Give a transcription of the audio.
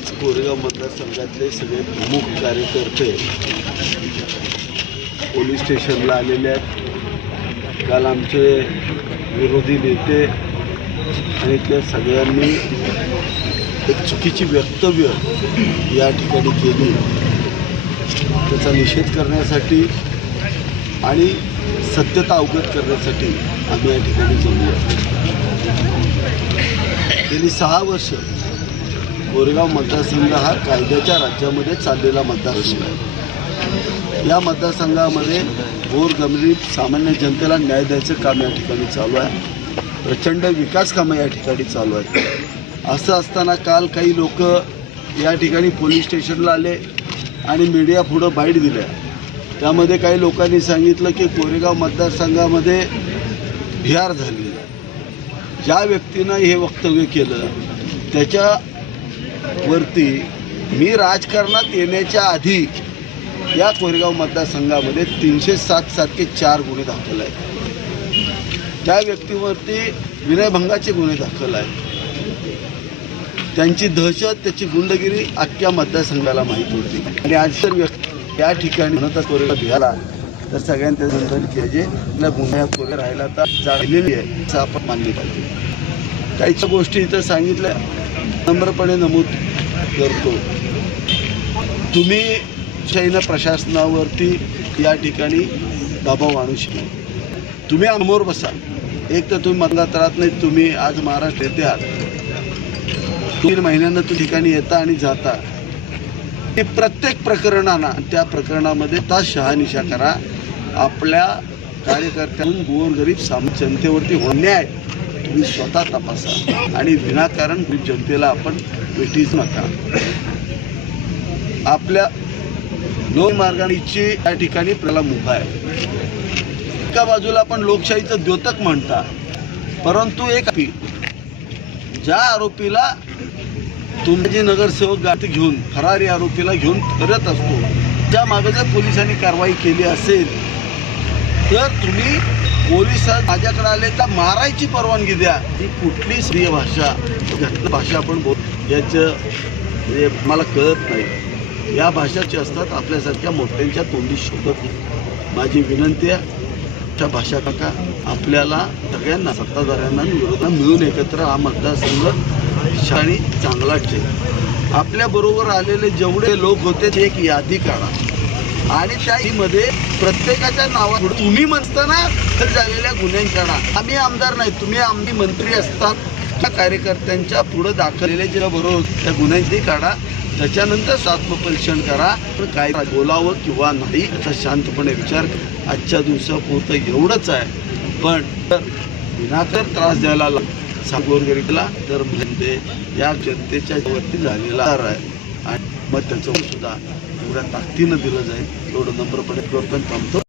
आज कोरेगाव मतदारसंघातले सगळे प्रमुख कार्यकर्ते पोलीस स्टेशनला आलेले आहेत. काल आमचे विरोधी नेते आणि त्या सगळ्यांनी एक चुकीची वक्तव्य या ठिकाणी केली. त्याचा निषेध करण्यासाठी आणि सत्यता अवगत करण्यासाठी आम्ही या ठिकाणी जमलो. गेली सहा वर्ष कोरेगाव मतदारसंघ हा कायद्याच्या राज्यामध्ये चाललेला मतदारसंघ आहे. या मतदारसंघामध्ये गोरगरीब सामान्य जनतेला न्याय द्यायचं काम या ठिकाणी चालू आहे. प्रचंड विकास कामं या ठिकाणी चालू आहेत. असं असताना काल काही लोक या ठिकाणी पोलीस स्टेशनला आले आणि मीडिया पुढं बाईट दिल्या. त्यामध्ये काही लोकांनी सांगितलं की कोरेगाव मतदारसंघामध्ये बिहार झालेली आहे. ज्या व्यक्तीनं हे वक्तव्य केलं त्याच्या वरती मी राजकारणात येण्याच्या आधी या कोरेगाव मतदारसंघामध्ये तीनशे सात सातके चार गुन्हे दाखल आहेत. त्या व्यक्तीवरती विनयभंगाचे गुन्हे दाखल आहेत. त्यांची दहशत त्याची गुंडगिरी अख्ख्या मतदारसंघाला माहीत होती. आणि आज जर व्यक्ती या ठिकाणी म्हणतात कोरेगाव घ्याला तर सगळ्यांनी त्याचं नोंदणी पाहिजे आपल्या गुन्ह्या कोरे राहायला तर जाळलेली आहे असं आपण मानली पाहिजे काहीच्या गोष्टी इथं सांगितल्या. नम्रपणे नमूद करतो. तुम्ही शाहीनं प्रशासनावरती या ठिकाणी दबाव आणू शकता. तुम्ही समोर बसा. एक तर तुम्ही मतदारात नाही तुम्ही आज महाराष्ट्र येते आहात. तीन महिन्यानं तुम्ही ठिकाणी येता आणि जाता. ते प्रत्येक प्रकरणांना त्या प्रकरणामध्ये ता शहानिशा करा. आपल्या कार्यकर्त्यांना गोरगरीब साम जनतेवरती अन्याय तुम्ही स्वतः तपासा. आणि विनाकारण जनतेला आपण भेटीच नका. आपल्या दोन मार्गांची या ठिकाणी आपल्याला मुभा आहे. एका बाजूला आपण लोकशाहीचं द्योतक म्हणता परंतु एक ज्या आरोपीला तुमचे नगरसेवक गाठी घेऊन फरारी आरोपीला घेऊन करत असतो त्या मागे जर पोलिसांनी कारवाई केली असेल तर तुम्ही पोलिसात माझ्याकडे आले तर मारायची परवानगी द्या. ही कुठली स्त्रीय भाषा? घटना भाषा आपण बोल याचं म्हणजे मला कळत नाही. या भाषाचे असतात आपल्यासारख्या मोठ्यांच्या तोंडी शोधत नाही. माझी विनंती आहे त्या भाषा काका आपल्याला सगळ्यांना सत्ताधाऱ्यांना आणि विरोधांना मिळून एकत्र हा मतदारसंघ शाळी चांगला ठेव. आपल्याबरोबर आलेले जेवढे लोक होते ते एक यादी काढा. आणि त्यामध्ये प्रत्येकाच्या नावावर तुम्ही म्हणताना दाखल झालेल्या गुन्ह्यांकाढा आम्ही आमदार नाही तुम्ही आम्ही मंत्री असतात. त्या कार्यकर्त्यांच्या पुढे दाखवलेले जे बरोबर त्या गुन्ह्यांची काढा. त्याच्यानंतर आत्मपरीक्षण करा. पण काय बोलावं किंवा नाही याचा शांतपणे विचार आजच्या दिवसापुरतं एवढंच आहे. पण तर विनाकर त्रास द्यायला गोरगरीबला तर म्हणजे या जनतेच्या वरती झालेला आहे. आणि मग त्याचं सुद्धा एवढ्या ताकदीनं दिलं जाईल. एवढं नम्रपणे प्रवर्तन थांबतो.